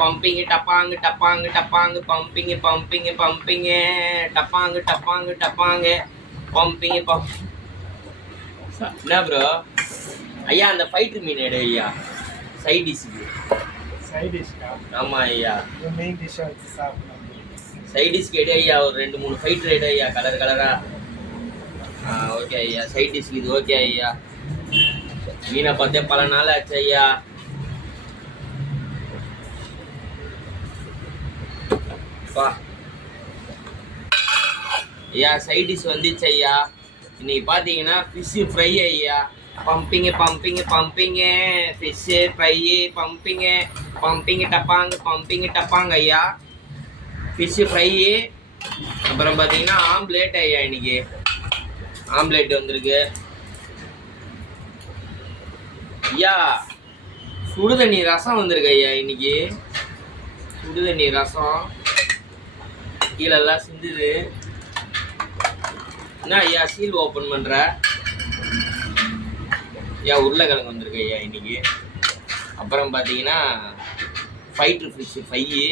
பம்பிங்கு டப்பாங்கு டப்பாங்கு டப்பாங்கு பம்பிங்கு பம்பிங்கு பம்பிங்கு டப்பாங்கு டப்பாங்கு டப்பாங்கு பம்பிங்கு pump. என்ன bro ஐயா அந்த ஃபைட்டர் மீன் எடு ஐயா சைட் டிஷ்க்கு. சைட் டிஷ்க்கா? ஆமாம் ஐயா. மெயின் டிஷ்ஷாக வச்சு சாப்பிடலாம். சைட் டிஷ்க்கு எடு ஐயா, ஒரு 2-3 ஃபைட்டர் எடு ஐயா, கலர் கலரா. ஓகே ஐயா, சைட் டிஷ்க்கு இது ஓகே ஐயா. மீனை பார்த்தே பல நாள் ஆச்சு ஐயா. பா ஐயா சைட் டிஷ் வந்துச்சு ஐயா. இன்னைக்கு பார்த்தீங்கன்னா ஃபிஷ்ஷு ஃப்ரை ஐயா. பம்பிங்கு பம்பிங்கு பம்பிங்கு ஃபிஷ்ஷு ஃப்ரையு பம்பிங்கு பம்பிங்கு டப்பாங்க ஐயா. ஃபிஷ்ஷு ஃப்ரையு, அப்புறம் பார்த்தீங்கன்னா ஆம்லேட் ஐயா. இன்னைக்கு ஆம்லேட் வந்திருக்கு ஐயா. சுடுதண்ணி ரசம் வந்திருக்கு ஐயா. இன்னைக்கு சுடுதண்ணி ரசம் கீழெல்லாம் சிந்துது. என்ன ஐயா சீல் ஓப்பன் பண்ணுற ஐயா? உருளைக்கிழங்கு வந்திருக்கு ஐயா இன்னைக்கு. அப்புறம் பார்த்தீங்கன்னா ஃபைட்ரு ஃபிஷ்ஷு ஃப்ரையு,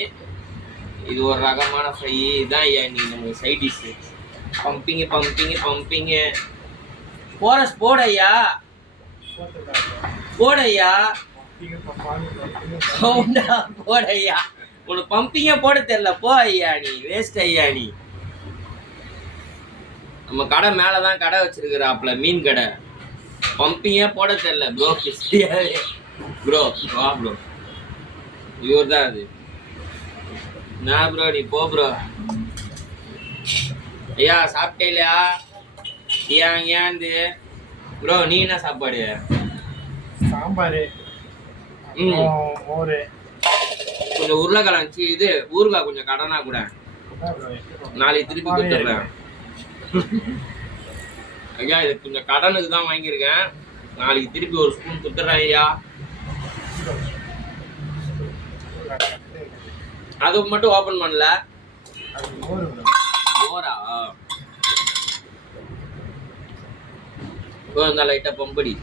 இது ஒரு ரகமான ஃப்ரை. இதுதான் ஐயா இன்னைக்கு நமக்கு சைட் டிஷ்ஷு. பம்பிங்கு பம்பிங்கு பம்பிங்கு போரஸ் போடையா போடையா போடையா. உனக்கு பம்பிங்க போட தெரியல போ ஐயா, நீ வேஸ்ட் ஐயா. நீ நம்ம கடை மேலதான் கடை வச்சிருக்கிறாப்புல, மீன் கடை. பம்பிங்கே போட தெரியல ப்ரோ. ப்ரோ வா ப்ரோ, இவர் தான் அது. என்ன ப்ரோ நீ போ ப்ரோ. ஐயா சாப்பிட்டே இல்லையா? ஏந்து ப்ரோ நீ என்ன சாப்பாடு? சாம்பார், மோர், கொஞ்சம் உருளைக்கிழங்கு இது ஊறுகாய் கொஞ்சம் கடனா கூட நாளைக்கு திருப்பி கொடுத்துட்றேன் ஐயா. இது கொஞ்சம் கடனுக்கு தான் வாங்கியிருக்கேன், நாளைக்கு திருப்பி ஒரு ஸ்பூன் கொடுத்துட்றேன் ஐயா. அது மட்டும் ஓப்பன் பண்ணல. மோரா இந்த லைட்டா பம்படி.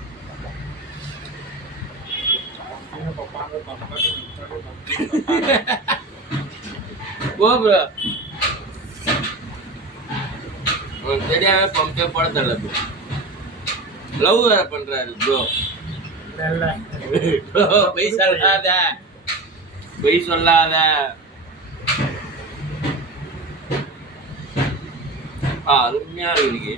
போ ப்ரோ, தெரியாம பம்பே போட தெரியல ப்ரோ. லவ் வேற பண்றாரு ப்ரோ. பொய் சொல்லாத பொய் சொல்லாத. அருமையா இருக்கு.